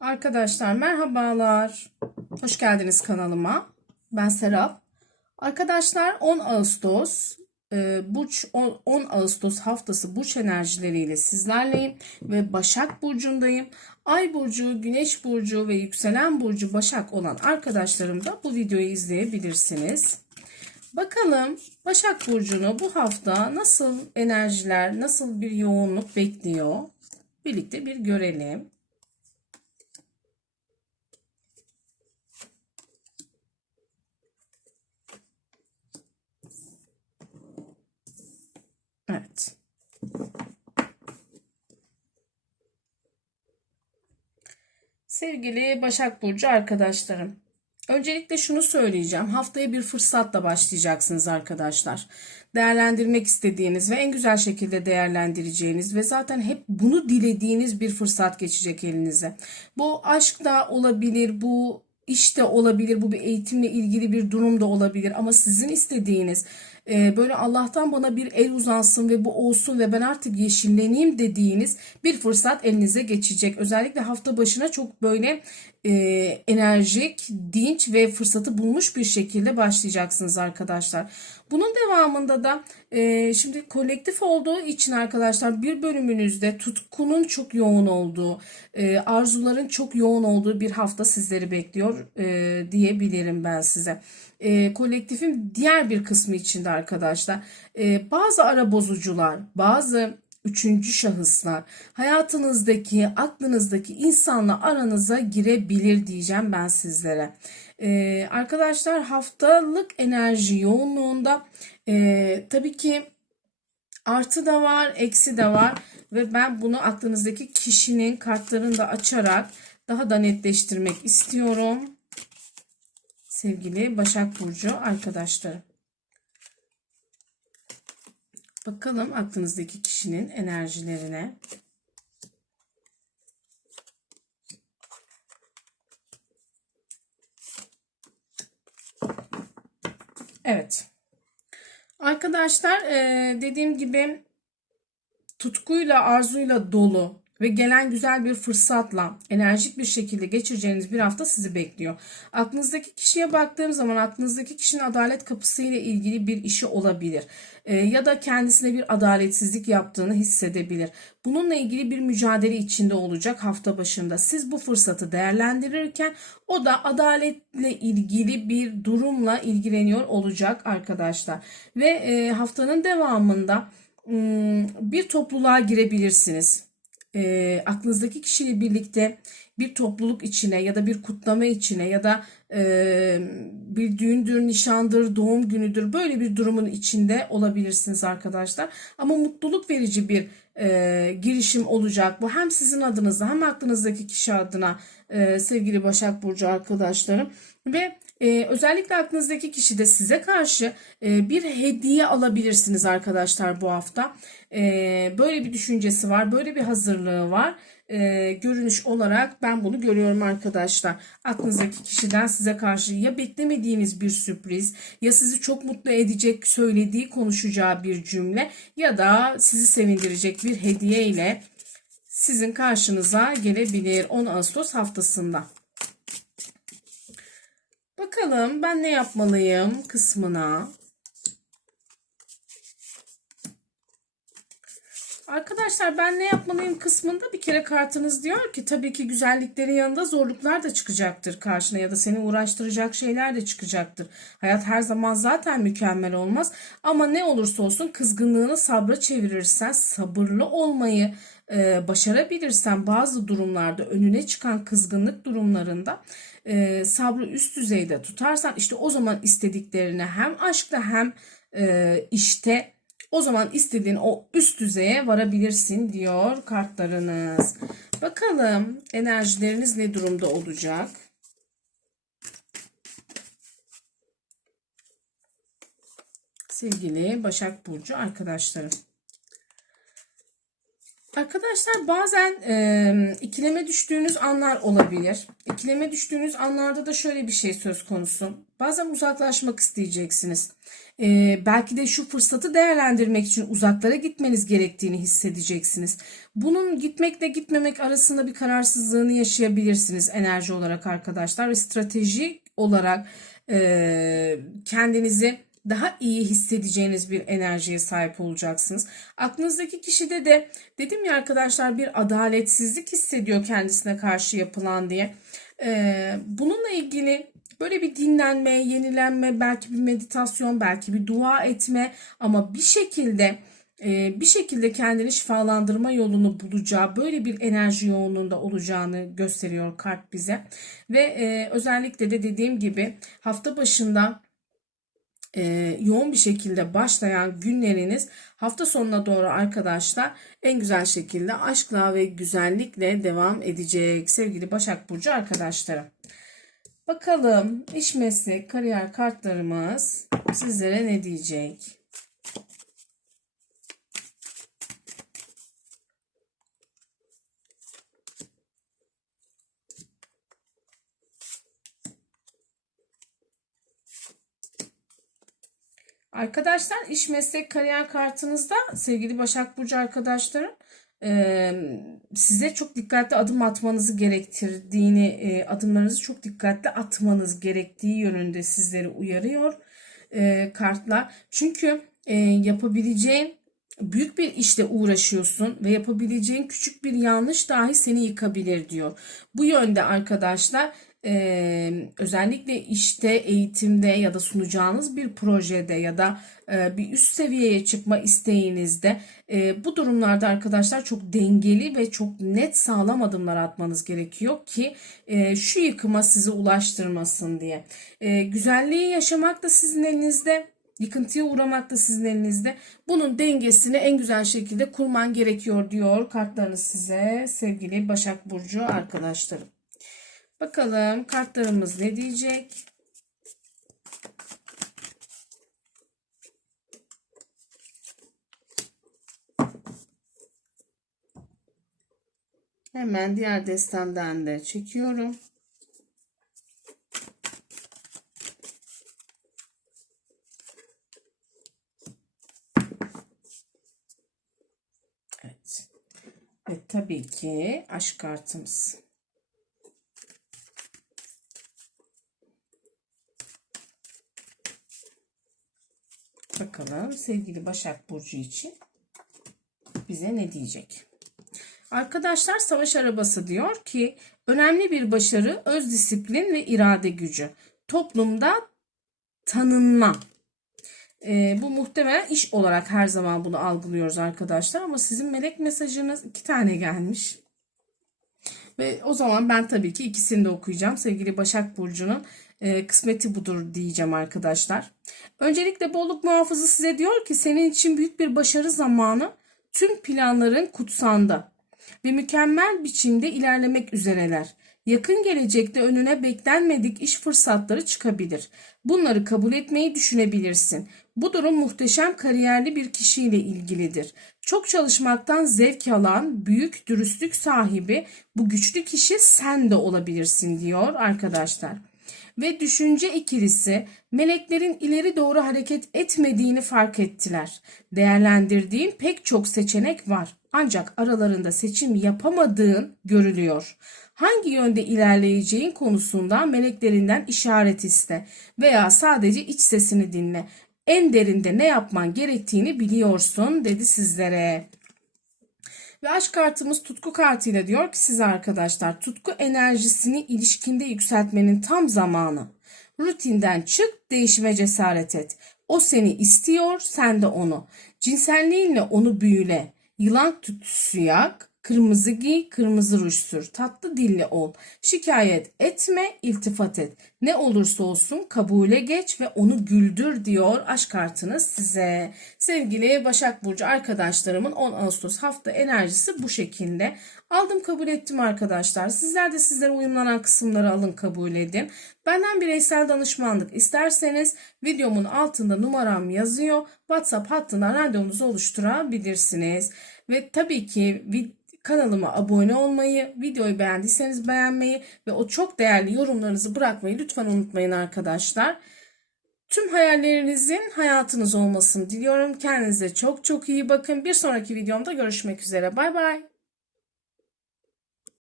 Arkadaşlar merhabalar. Hoş geldiniz kanalıma. Ben Serap. Arkadaşlar 10 Ağustos e, burç 10 10 Ağustos haftası burç enerjileriyle sizlerleyim ve Başak burcundayım. Ay burcu, Güneş burcu ve yükselen burcu Başak olan arkadaşlarım da bu videoyu izleyebilirsiniz. Bakalım Başak burcunu bu hafta nasıl enerjiler, nasıl bir yoğunluk bekliyor? Birlikte bir görelim. Evet. Sevgili Başak Burcu arkadaşlarım. Öncelikle şunu söyleyeceğim. Haftaya bir fırsatla başlayacaksınız arkadaşlar. Değerlendirmek istediğiniz ve en güzel şekilde değerlendireceğiniz ve zaten hep bunu dilediğiniz bir fırsat geçecek elinize. Bu aşk da olabilir, bu işte olabilir, bu bir eğitimle ilgili bir durum da olabilir ama sizin istediğiniz e, böyle Allah'tan bana bir el uzansın ve bu olsun ve ben artık yeşilleneyim dediğiniz bir fırsat elinize geçecek. Özellikle hafta başına çok böyle e, enerjik, dinç ve fırsatı bulmuş bir şekilde başlayacaksınız arkadaşlar. Bunun devamında da e, şimdi kolektif olduğu için arkadaşlar bir bölümünüzde tutkunun çok yoğun olduğu, e, arzuların çok yoğun olduğu bir hafta sizleri bekliyor e, diyebilirim ben size. E, kolektifin diğer bir kısmı içinde arkadaşlar e, bazı ara bozucular, bazı üçüncü şahıslar hayatınızdaki, aklınızdaki insanla aranıza girebilir diyeceğim ben sizlere. Ee, arkadaşlar haftalık enerji yoğunluğunda e, tabii ki artı da var, eksi de var ve ben bunu aklınızdaki kişinin kartlarını da açarak daha da netleştirmek istiyorum. Sevgili Başak Burcu arkadaşlarım. Bakalım aklınızdaki kişinin enerjilerine. Evet. Arkadaşlar dediğim gibi tutkuyla, arzuyla dolu ve gelen güzel bir fırsatla enerjik bir şekilde geçireceğiniz bir hafta sizi bekliyor. Aklınızdaki kişiye baktığım zaman aklınızdaki kişinin adalet kapısıyla ilgili bir işi olabilir. Ee, ya da kendisine bir adaletsizlik yaptığını hissedebilir. Bununla ilgili bir mücadele içinde olacak hafta başında. Siz bu fırsatı değerlendirirken o da adaletle ilgili bir durumla ilgileniyor olacak arkadaşlar. Ve e, haftanın devamında bir topluluğa girebilirsiniz e, aklınızdaki kişiyle birlikte bir topluluk içine ya da bir kutlama içine ya da e, bir düğündür, nişandır, doğum günüdür böyle bir durumun içinde olabilirsiniz arkadaşlar. Ama mutluluk verici bir e, girişim olacak bu hem sizin adınıza hem aklınızdaki kişi adına e, sevgili Başak Burcu arkadaşlarım ve ee, özellikle aklınızdaki kişi de size karşı e, bir hediye alabilirsiniz arkadaşlar bu hafta. E, böyle bir düşüncesi var, böyle bir hazırlığı var. E, görünüş olarak ben bunu görüyorum arkadaşlar. Aklınızdaki kişiden size karşı ya beklemediğiniz bir sürpriz ya sizi çok mutlu edecek söylediği konuşacağı bir cümle ya da sizi sevindirecek bir hediye ile sizin karşınıza gelebilir 10 Ağustos haftasında. Bakalım ben ne yapmalıyım kısmına. Arkadaşlar ben ne yapmalıyım kısmında bir kere kartınız diyor ki tabii ki güzelliklerin yanında zorluklar da çıkacaktır karşına ya da seni uğraştıracak şeyler de çıkacaktır. Hayat her zaman zaten mükemmel olmaz ama ne olursa olsun kızgınlığını sabra çevirirsen sabırlı olmayı e, başarabilirsen bazı durumlarda önüne çıkan kızgınlık durumlarında e, sabrı üst düzeyde tutarsan işte o zaman istediklerine hem aşkta hem e, işte o zaman istediğin o üst düzeye varabilirsin diyor kartlarınız. Bakalım enerjileriniz ne durumda olacak? Sevgili Başak Burcu arkadaşlarım. Arkadaşlar bazen e, ikileme düştüğünüz anlar olabilir. İkileme düştüğünüz anlarda da şöyle bir şey söz konusu. Bazen uzaklaşmak isteyeceksiniz. E, belki de şu fırsatı değerlendirmek için uzaklara gitmeniz gerektiğini hissedeceksiniz. Bunun gitmekle gitmemek arasında bir kararsızlığını yaşayabilirsiniz enerji olarak arkadaşlar ve strateji olarak e, kendinizi daha iyi hissedeceğiniz bir enerjiye sahip olacaksınız. Aklınızdaki kişide de dedim ya arkadaşlar bir adaletsizlik hissediyor kendisine karşı yapılan diye. Ee, bununla ilgili böyle bir dinlenme, yenilenme, belki bir meditasyon, belki bir dua etme ama bir şekilde e, bir şekilde kendini şifalandırma yolunu bulacağı böyle bir enerji yoğunluğunda olacağını gösteriyor kart bize ve e, özellikle de dediğim gibi hafta başında e, yoğun bir şekilde başlayan günleriniz hafta sonuna doğru arkadaşlar en güzel şekilde aşkla ve güzellikle devam edecek sevgili Başak Burcu arkadaşlarım. Bakalım iş meslek kariyer kartlarımız sizlere ne diyecek? Arkadaşlar iş meslek kariyer kartınızda sevgili Başak Burcu arkadaşlarım size çok dikkatli adım atmanızı gerektirdiğini adımlarınızı çok dikkatli atmanız gerektiği yönünde sizleri uyarıyor e, kartlar. Çünkü yapabileceğin büyük bir işle uğraşıyorsun ve yapabileceğin küçük bir yanlış dahi seni yıkabilir diyor. Bu yönde arkadaşlar e, özellikle işte, eğitimde ya da sunacağınız bir projede ya da e, bir üst seviyeye çıkma isteğinizde e, bu durumlarda arkadaşlar çok dengeli ve çok net sağlam adımlar atmanız gerekiyor ki e, şu yıkıma sizi ulaştırmasın diye. E, güzelliği yaşamak da sizin elinizde. Yıkıntıya uğramak da sizin elinizde. Bunun dengesini en güzel şekilde kurman gerekiyor diyor kartlarınız size sevgili Başak Burcu arkadaşlarım. Bakalım kartlarımız ne diyecek? Hemen diğer destemden de çekiyorum. Evet. Ve tabii ki aşk kartımız. Bakalım sevgili Başak Burcu için bize ne diyecek? Arkadaşlar savaş arabası diyor ki önemli bir başarı öz disiplin ve irade gücü. Toplumda tanınma. E, bu muhtemelen iş olarak her zaman bunu algılıyoruz arkadaşlar ama sizin melek mesajınız iki tane gelmiş. Ve o zaman ben tabii ki ikisini de okuyacağım. Sevgili Başak Burcu'nun e, kısmeti budur diyeceğim arkadaşlar. Öncelikle bolluk muhafızı size diyor ki senin için büyük bir başarı zamanı tüm planların kutsanda ve mükemmel biçimde ilerlemek üzereler. Yakın gelecekte önüne beklenmedik iş fırsatları çıkabilir. Bunları kabul etmeyi düşünebilirsin. Bu durum muhteşem kariyerli bir kişiyle ilgilidir. Çok çalışmaktan zevk alan, büyük dürüstlük sahibi bu güçlü kişi sen de olabilirsin diyor arkadaşlar ve düşünce ikilisi meleklerin ileri doğru hareket etmediğini fark ettiler. Değerlendirdiğin pek çok seçenek var. Ancak aralarında seçim yapamadığın görülüyor. Hangi yönde ilerleyeceğin konusunda meleklerinden işaret iste veya sadece iç sesini dinle. En derinde ne yapman gerektiğini biliyorsun dedi sizlere. Ve aşk kartımız tutku kartıyla diyor ki size arkadaşlar tutku enerjisini ilişkinde yükseltmenin tam zamanı. Rutinden çık, değişime cesaret et. O seni istiyor, sen de onu. Cinselliğinle onu büyüle. Yılan tütsüsü yak, kırmızı giy, kırmızı ruj sür. Tatlı dilli ol. Şikayet etme, iltifat et. Ne olursa olsun kabule geç ve onu güldür diyor aşk kartınız size. Sevgili Başak Burcu arkadaşlarımın 10 Ağustos hafta enerjisi bu şekilde. Aldım kabul ettim arkadaşlar. Sizler de sizlere uyumlanan kısımları alın kabul edin. Benden bireysel danışmanlık isterseniz videomun altında numaram yazıyor. WhatsApp hattından randevunuzu oluşturabilirsiniz. Ve tabii ki kanalıma abone olmayı, videoyu beğendiyseniz beğenmeyi ve o çok değerli yorumlarınızı bırakmayı lütfen unutmayın arkadaşlar. Tüm hayallerinizin hayatınız olmasını diliyorum. Kendinize çok çok iyi bakın. Bir sonraki videomda görüşmek üzere. Bay bay.